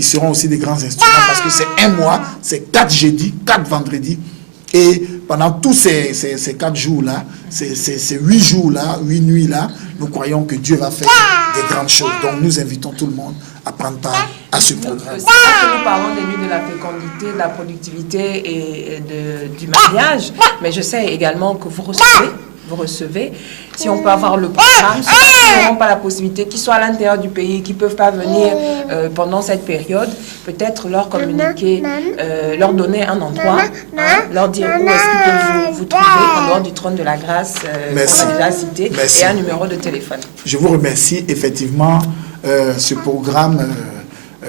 qui seront aussi des grands instruments parce que c'est un mois, c'est 4 jeudis, 4 vendredis. Et pendant tous ces 4 jours-là, ces 8 jours-là, 8 nuits-là, nous croyons que Dieu va faire des grandes choses. Donc nous invitons tout le monde à prendre part à ce programme. C'est pas que nous parlons des nuits de la fécondité, de la productivité et du mariage, mais je sais également que vous recevez. Si on peut avoir le programme, ceux qui n'auront pas la possibilité, qui soient à l'intérieur du pays, qui ne peuvent pas venir pendant cette période, peut-être leur communiquer, leur donner un endroit, leur dire où est-ce qu'ils peuvent vous trouver en dehors du trône de la grâce, qu'on a déjà cité, et un numéro de téléphone. Je vous remercie. Effectivement, ce programme,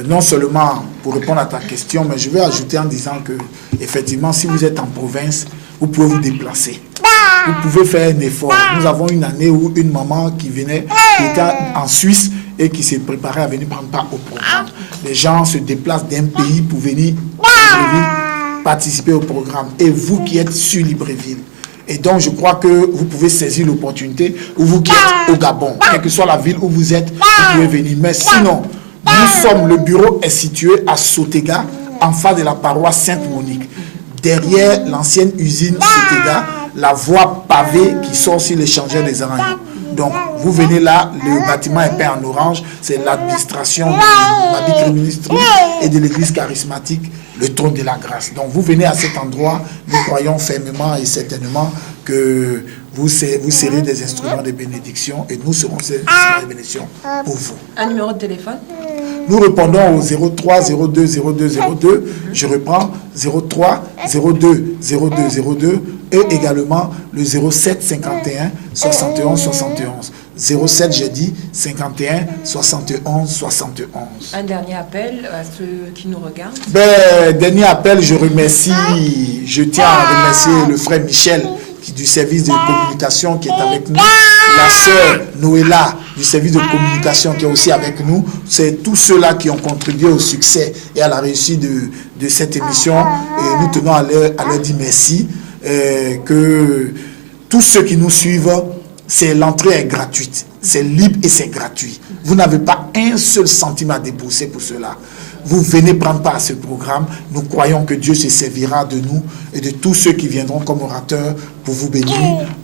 non seulement pour répondre à ta question, mais je vais ajouter en disant que, effectivement, si vous êtes en province, vous pouvez vous déplacer. Vous pouvez faire un effort. Nous avons une année où une maman qui était en Suisse et qui s'est préparée à venir prendre part au programme. Les gens se déplacent d'un pays pour venir à Libreville participer au programme. Et vous qui êtes sur Libreville. Et donc, je crois que vous pouvez saisir l'opportunité, ou vous qui êtes au Gabon, quelle que soit la ville où vous êtes, vous pouvez venir. Mais sinon, le bureau est situé à Sotega, en face de la paroisse Sainte-Monique. Derrière l'ancienne usine Sotega, la voie pavée qui sort sur l'échangeur des Aragnons. Donc, vous venez là, le bâtiment est peint en orange, c'est l'administration de Mabikri Ministry et de l'église charismatique, le trône de la grâce. Donc, vous venez à cet endroit, nous croyons fermement et certainement que vous serez des instruments de bénédiction et nous serons des instruments de bénédiction pour vous. Un numéro de téléphone? Nous répondons au 03 02 02 02. Je reprends 03 02 02 02 et également le 07 51 71 71. 07, j'ai dit 51 71 71. Un dernier appel à ceux qui nous regardent. Dernier appel, je tiens à remercier le frère Michel du service de communication qui est avec nous, la sœur Noëlla du service de communication qui est aussi avec nous. C'est tous ceux-là qui ont contribué au succès et à la réussite de cette émission. Et nous tenons à leur dire merci. Que tous ceux qui nous suivent, l'entrée est gratuite, c'est libre et c'est gratuit. Vous n'avez pas un seul centime à débourser pour cela. Vous venez prendre part à ce programme. Nous croyons que Dieu se servira de nous et de tous ceux qui viendront comme orateurs pour vous bénir,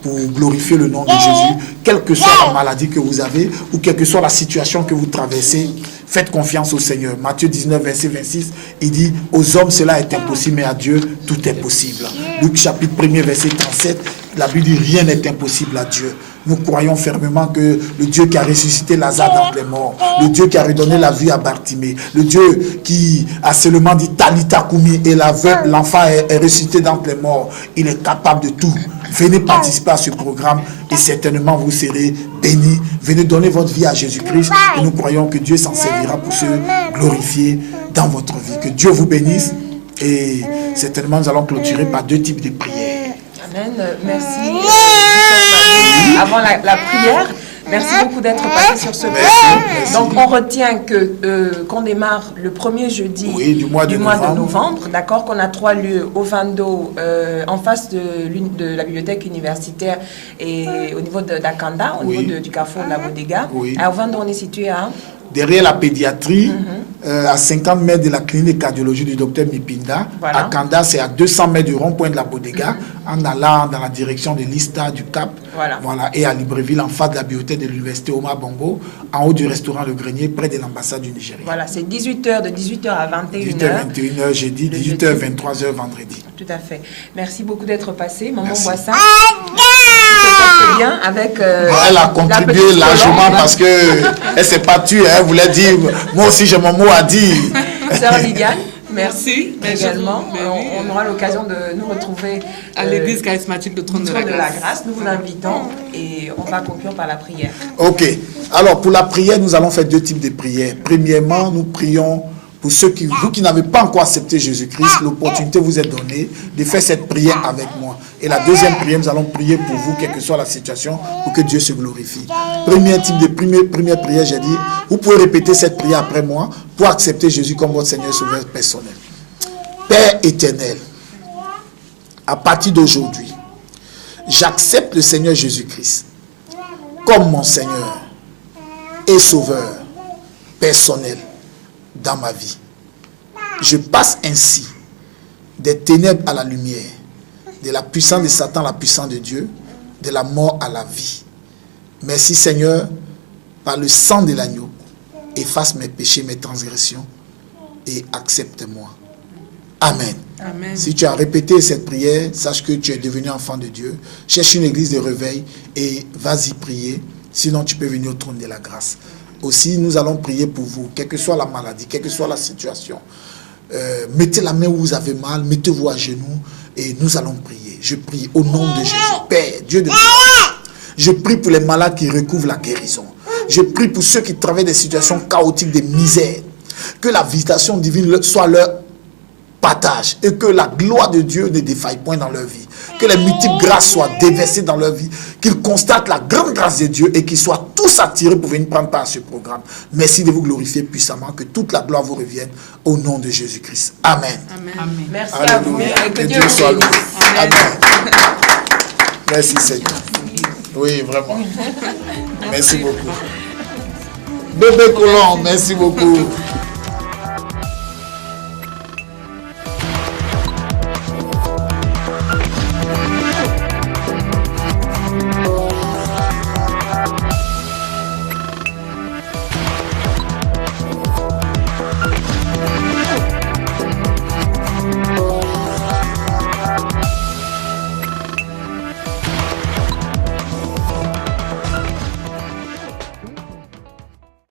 pour glorifier le nom de Jésus. Quelle que soit la maladie que vous avez ou quelle que soit la situation que vous traversez, faites confiance au Seigneur. Matthieu 19, verset 26, il dit, aux hommes cela est impossible, mais à Dieu tout est possible. Luc chapitre 1er, verset 37, la Bible dit, rien n'est impossible à Dieu. Nous croyons fermement que le Dieu qui a ressuscité Lazare d'entre les morts, le Dieu qui a redonné la vie à Bartimée, le Dieu qui a seulement dit Talita Koumi et l'enfant est ressuscité d'entre les morts, il est capable de tout. Venez participer à ce programme et certainement vous serez bénis. Venez donner votre vie à Jésus-Christ et nous croyons que Dieu s'en servira pour se glorifier dans votre vie. Que Dieu vous bénisse et certainement nous allons clôturer par 2 types de prières. Amen. Merci. Avant la prière, merci beaucoup d'être passé sur ce plateau. Donc, on retient qu'on démarre le premier jeudi du mois de novembre. D'accord, qu'on a 3 lieux au Vando, en face de la bibliothèque universitaire et au niveau d'Akanda, au niveau du carrefour de la Bodega. Au Vando, on est situé à... Derrière la pédiatrie, à 50 mètres de la clinique de cardiologie du docteur Mipinda. Voilà. À Kanda, c'est à 200 mètres du rond-point de la Bodega, en allant dans la direction de l'ISTA du Cap. Voilà. Et à Libreville, en face de la bibliothèque de l'université Omar Bongo, en haut du restaurant Le Grenier, près de l'ambassade du Nigeria. Voilà, c'est 18h, de 18h à 21h. 18h, 21h jeudi, 18h, 23h vendredi. Tout à fait. Merci beaucoup d'être passé. Maman Boissin. Bien avec elle a contribué largement parce que elle s'est pas tuée, elle voulait dire moi aussi j'ai mon mot à dire. Sœur Viviane, merci également. On aura l'occasion de nous retrouver à l'église charismatique de Trône de la Grâce. Nous vous invitons et on va conclure par la prière. Ok. Alors pour la prière, nous allons faire 2 types de prières. Premièrement, nous prions pour vous qui n'avez pas encore accepté Jésus-Christ, l'opportunité vous est donnée de faire cette prière avec moi. Et la deuxième prière, nous allons prier pour vous, quelle que soit la situation, pour que Dieu se glorifie. Premier type de première prière, j'ai dit, vous pouvez répéter cette prière après moi pour accepter Jésus comme votre Seigneur et Sauveur personnel. Père éternel, à partir d'aujourd'hui, j'accepte le Seigneur Jésus-Christ comme mon Seigneur et Sauveur personnel dans ma vie. Je passe ainsi des ténèbres à la lumière, de la puissance de Satan à la puissance de Dieu, de la mort à la vie. Merci Seigneur, par le sang de l'agneau, efface mes péchés, mes transgressions et accepte-moi. Amen. Amen. Si tu as répété cette prière, sache que tu es devenu enfant de Dieu. Cherche une église de réveil et vas-y prier. Sinon, tu peux venir au trône de la grâce. Aussi, nous allons prier pour vous, quelle que soit la maladie, quelle que soit la situation. Mettez la main où vous avez mal, mettez-vous à genoux et nous allons prier. Je prie au nom de Jésus. Père, Dieu de gloire, je prie pour les malades qui recouvrent la guérison. Je prie pour ceux qui traversent des situations chaotiques, de misère. Que la visitation divine soit leur partage et que la gloire de Dieu ne défaille point dans leur vie. Que les multiples grâces soient déversées dans leur vie. Qu'ils constatent la grande grâce de Dieu et qu'ils soient tous attirés pour venir prendre part à ce programme. Merci de vous glorifier puissamment. Que toute la gloire vous revienne au nom de Jésus-Christ. Amen. Amen. Amen. Merci Alléluia. à vous. Et que Que Dieu Dieu vous soit bénisse. loué. Amen. Merci Seigneur. Oui, vraiment. Merci beaucoup. Bébé Colomb, merci beaucoup.